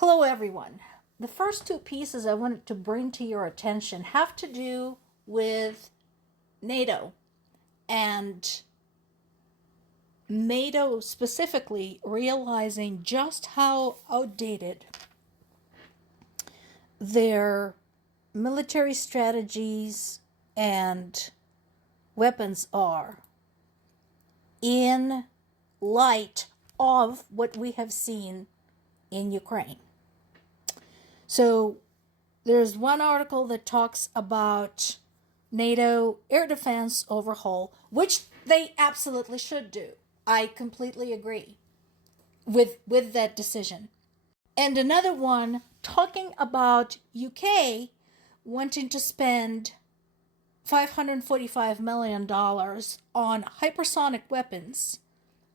Hello, everyone. The first two pieces I wanted to bring to your attention have to do with NATO and NATO specifically realizing just how outdated their military strategies and weapons are in light of what we have seen in Ukraine. So there's one article that talks about NATO air defense overhaul, which they absolutely should do. I completely agree with that decision. And another one talking about UK wanting to spend $545 million on hypersonic weapons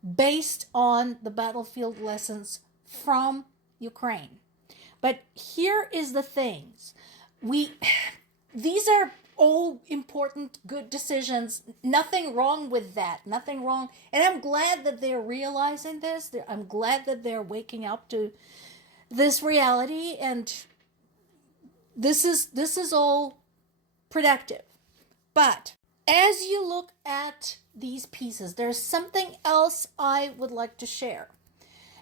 based on the battlefield lessons from Ukraine. But here is the things. These are all important, good decisions. Nothing wrong with that. Nothing wrong. And I'm glad that they're realizing this. I'm glad that they're waking up to this reality. And this is all productive. But as you look at these pieces, there's something else I would like to share.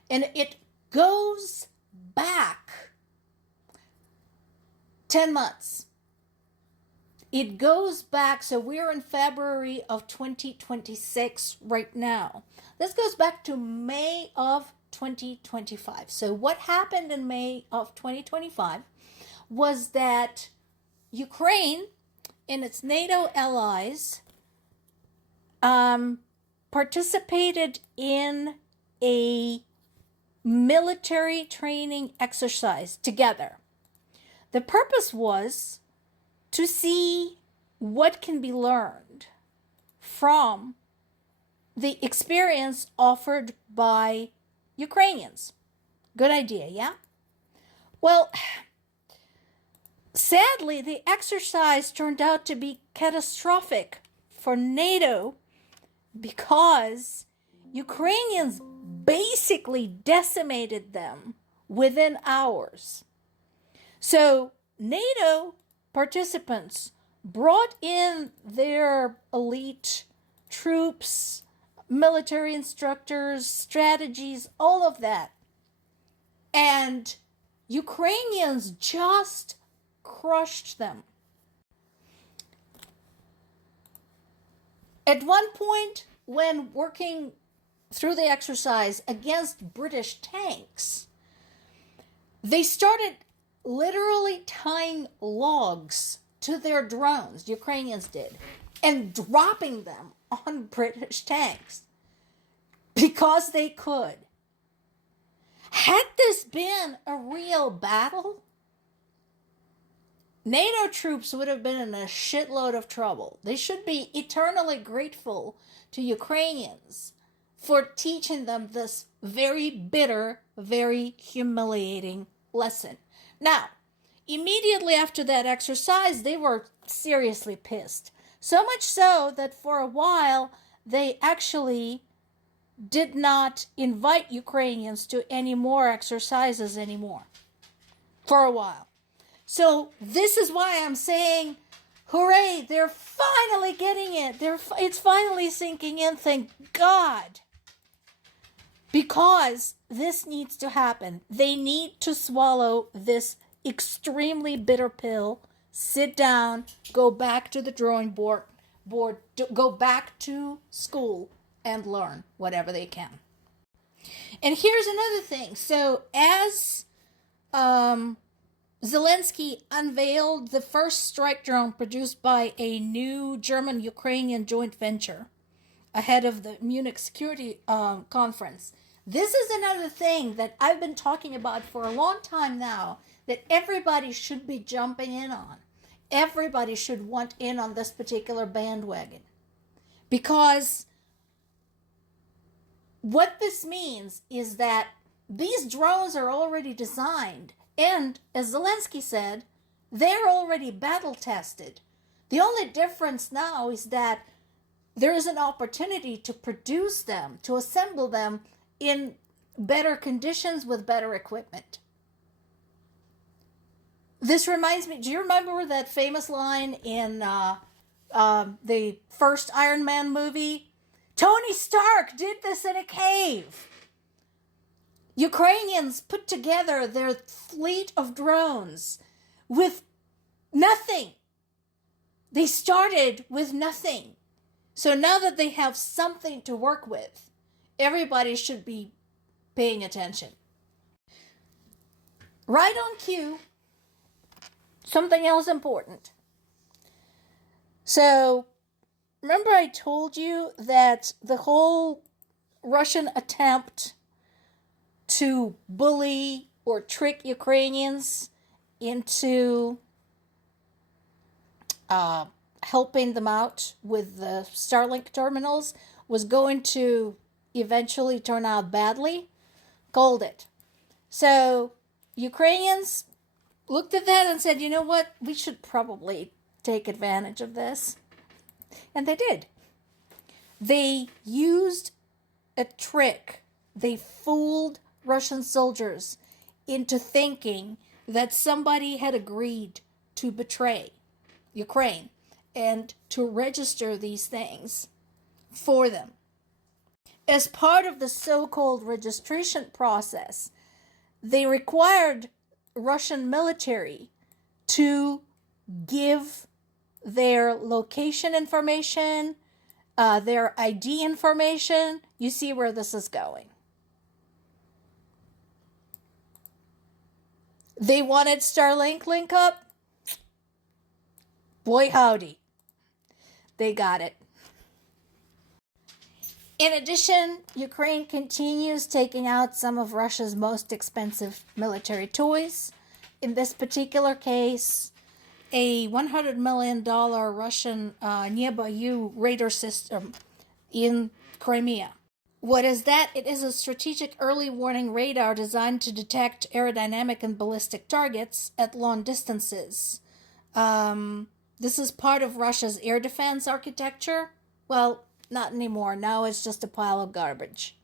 And it goes back 10 months. It goes back, so we're in February of 2026 right now. This goes back to May of 2025. So what happened in May of 2025 was that Ukraine and its NATO allies participated in a military training exercise together. The purpose was to see what can be learned from the experience offered by Ukrainians. Good idea, yeah? Well, sadly, the exercise turned out to be catastrophic for NATO because Ukrainians basically decimated them within hours. So NATO participants brought in their elite troops, military instructors, strategies, all of that. And Ukrainians just crushed them. At one point, when working through the exercise against British tanks, they started literally tying logs to their drones, Ukrainians did, and dropping them on British tanks because they could. Had this been a real battle, NATO troops would have been in a shitload of trouble. They should be eternally grateful to Ukrainians for teaching them this very bitter, very humiliating lesson. Now, immediately after that exercise, they were seriously pissed. So much so that for a while, they actually did not invite Ukrainians to any more exercises anymore. For a while. So this is why I'm saying, hooray, they're finally getting it. It's finally sinking in, thank God. Because this needs to happen. They need to swallow this extremely bitter pill, sit down, go back to the drawing board, go back to school and learn whatever they can. And here's another thing. So as Zelensky unveiled the first strike drone produced by a new German-Ukrainian joint venture ahead of the Munich Security Conference. This is another thing that I've been talking about for a long time now that everybody should be jumping in on. Everybody should want in on this particular bandwagon. Because what this means is that these drones are already designed, and as Zelensky said, they're already battle tested. The only difference now is that there is an opportunity to produce them, to assemble them in better conditions with better equipment. This reminds me, do you remember that famous line in the first Iron Man movie? Tony Stark did this in a cave. Ukrainians put together their fleet of drones with nothing. They started with nothing. So now that they have something to work with, everybody should be paying attention. Right on cue, something else important. So, remember I told you that the whole Russian attempt to bully or trick Ukrainians into helping them out with the Starlink terminals was going to eventually turn out badly? Called it. So, Ukrainians looked at that and said, you know what, we should probably take advantage of this. And they did. They used a trick. They fooled Russian soldiers into thinking that somebody had agreed to betray Ukraine and to register these things for them. As part of the so-called registration process, they required Russian military to give their location information, their ID information. You see where this is going. They wanted Starlink link up. Boy howdy, they got it. In addition, Ukraine continues taking out some of Russia's most expensive military toys. In this particular case, a $100 million Russian Neboyu radar system in Crimea. What is that? It is a strategic early warning radar designed to detect aerodynamic and ballistic targets at long distances. This is part of Russia's air defense architecture. Well, not anymore. Now it's just a pile of garbage.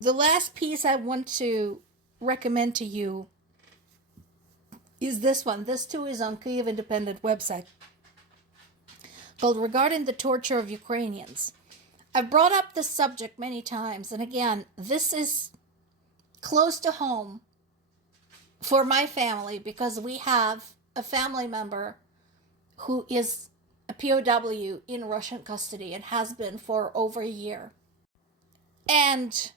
The last piece I want to recommend to you is this one. This too is on Kyiv Independent website, called Regarding the Torture of Ukrainians. I've brought up this subject many times, and again, this is close to home for my family because we have a family member who is a POW in Russian custody and has been for over a year. And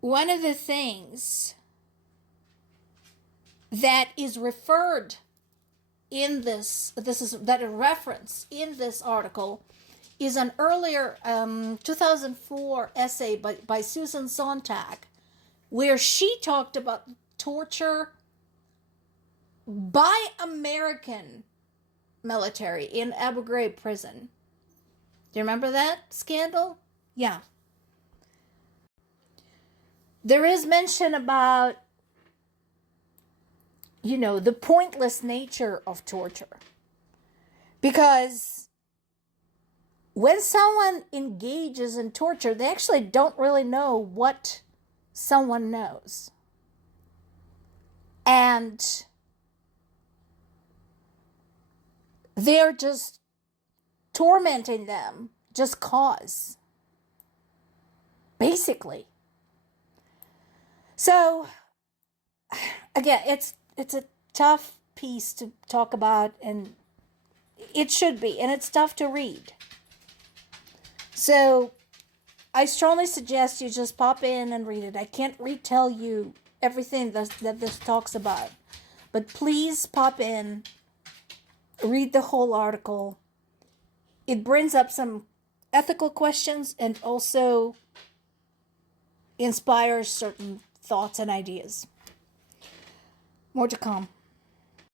one of the things that is referred in this is that a reference in this article is an earlier 2004 essay by Susan Sontag, where she talked about torture by American military in Abu Ghraib prison. Do you remember that scandal? Yeah. There is mention about, the pointless nature of torture. Because when someone engages in torture, they actually don't really know what someone knows. And they're just tormenting them just cause. Basically. So, again, it's a tough piece to talk about, and it should be, and it's tough to read. So, I strongly suggest you just pop in and read it. I can't retell you everything that this talks about, but please pop in, read the whole article. It brings up some ethical questions and also inspires certain thoughts and ideas. More to come.